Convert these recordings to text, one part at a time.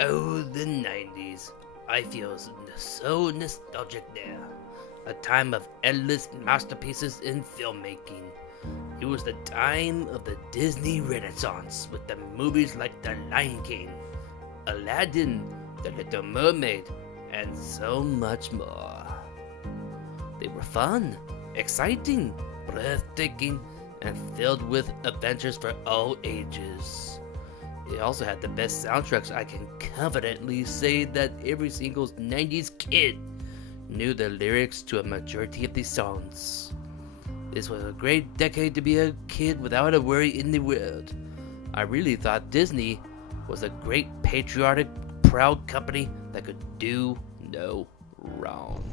Oh, the 90s. I feel so nostalgic there. A time of endless masterpieces in filmmaking. It was the time of the Disney Renaissance with the movies like The Lion King, Aladdin, The Little Mermaid, and so much more. They were fun, exciting, breathtaking, and filled with adventures for all ages. They also had the best soundtracks. I can confidently say that every single 90s kid knew the lyrics to a majority of these songs. This was a great decade to be a kid without a worry in the world. I really thought Disney was a great patriotic, proud company that could do no wrong.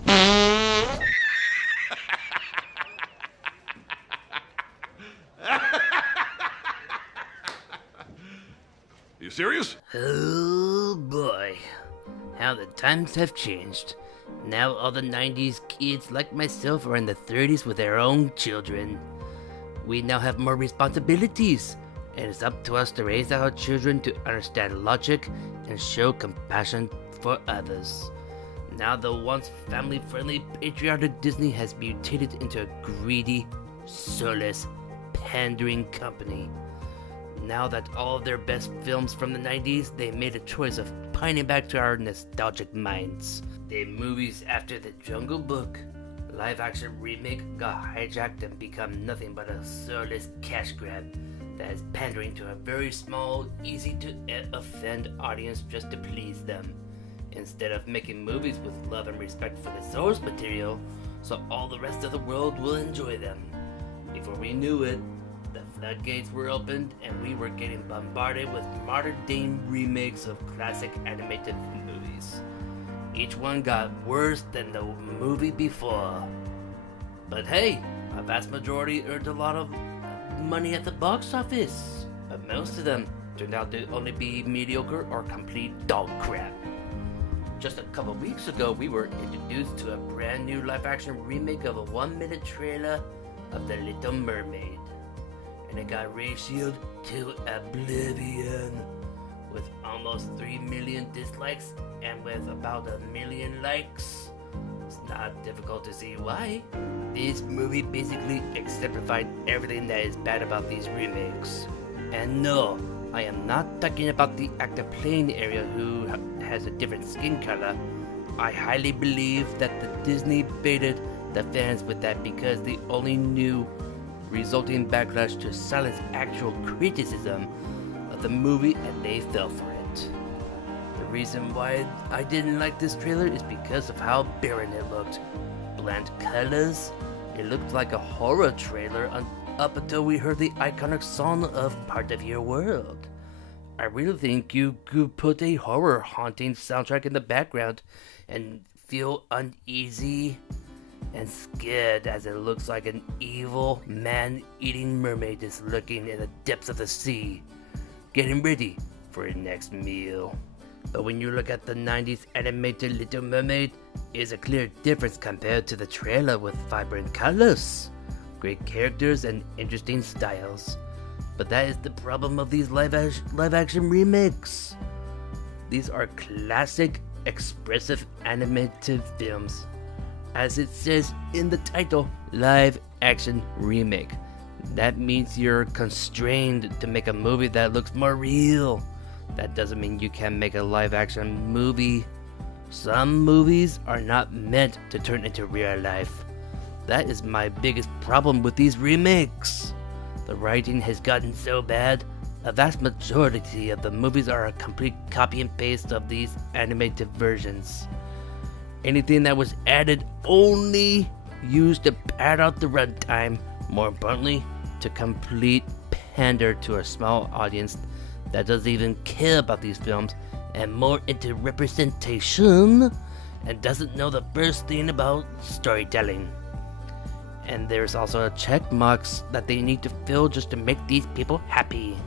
You serious? Oh boy, how the times have changed. Now all the 90s kids like myself are in the 30s with their own children. We now have more responsibilities, and it's up to us to raise our children to understand logic and show compassion for others. Now the once family-friendly, patriotic Disney has mutated into a greedy, soulless, pandering company. Now that all of their best films from the 90s, they made a choice of pining back to our nostalgic minds. The movies after The Jungle Book, live-action remake, got hijacked and become nothing but a soulless cash grab that is pandering to a very small, easy-to-offend audience just to please them, instead of making movies with love and respect for the source material, so all the rest of the world will enjoy them. Before we knew it, the floodgates were opened and we were getting bombarded with modern-day remakes of classic animated movies. Each one got worse than the movie before. But hey, a vast majority earned a lot of money at the box office, but most of them turned out to only be mediocre or complete dog crap. Just a couple weeks ago, we were introduced to a brand new live-action remake of a 1-minute trailer of The Little Mermaid, and it got ratioed to oblivion, with almost 3 million dislikes and with about 1 million likes. It's not difficult to see why. This movie basically exemplified everything that is bad about these remakes. And no, I am not talking about the actor playing Ariel who has a different skin color. I highly believe that the Disney baited the fans with that because they only knew resulting backlash to silence actual criticism of the movie and they fell for it. The reason why I didn't like this trailer is because of how barren it looked. Bland colors, it looked like a horror trailer up until we heard the iconic song of Part of Your World. I really think you could put a horror haunting soundtrack in the background and feel uneasy and scared as it looks like an evil man-eating mermaid is lurking in the depths of the sea, getting ready for her next meal. But when you look at the 90s animated Little Mermaid, there's a clear difference compared to the trailer with vibrant colors, great characters, and interesting styles. But that is the problem of these live-action remakes. These are classic, expressive animated films. As it says in the title, live-action remake. That means you're constrained to make a movie that looks more real. That doesn't mean you can't make a live-action movie. Some movies are not meant to turn into real life. That is my biggest problem with these remakes. The writing has gotten so bad, a vast majority of the movies are a complete copy and paste of these animated versions. Anything that was added only used to pad out the runtime, more importantly, to complete pander to a small audience that doesn't even care about these films and more into representation and doesn't know the first thing about storytelling. And there's also a check marks that they need to fill just to make these people happy.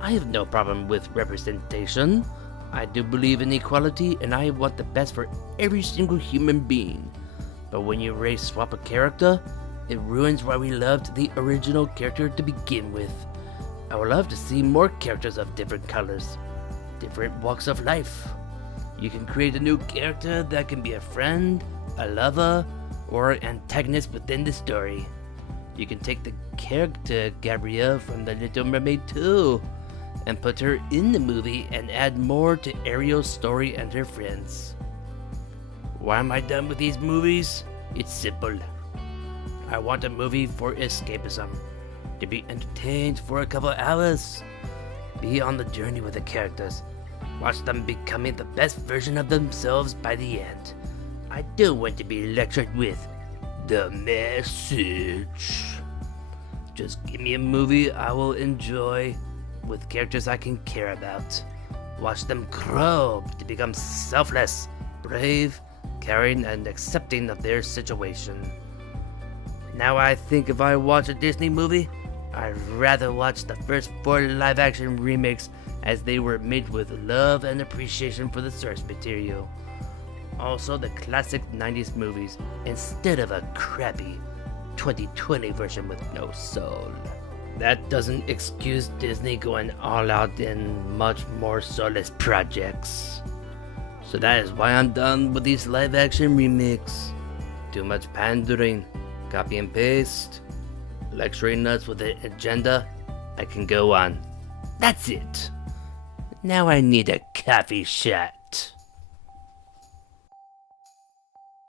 I have no problem with representation. I do believe in equality and I want the best for every single human being. But when you race swap a character, it ruins why we loved the original character to begin with. I would love to see more characters of different colors, different walks of life. You can create a new character that can be a friend, a lover, or an antagonist within the story. You can take the character Gabrielle from the Little Mermaid too, and put her in the movie and add more to Ariel's story and her friends. Why am I done with these movies? It's simple. I want a movie for escapism, to be entertained for a couple hours, be on the journey with the characters, watch them becoming the best version of themselves by the end. I don't want to be lectured with the message. Just give me a movie I will enjoy with characters I can care about. Watch them grow to become selfless, brave, caring, and accepting of their situation. Now I think if I watch a Disney movie, I'd rather watch the first 4 live-action remakes as they were made with love and appreciation for the source material. Also the classic 90s movies instead of a crappy 2020 version with no soul. That doesn't excuse Disney going all out in much more soulless projects. So that is why I'm done with these live-action remakes. Too much pandering, copy and paste, lecturing us with an agenda. I can go on. That's it. Now I need a coffee shot.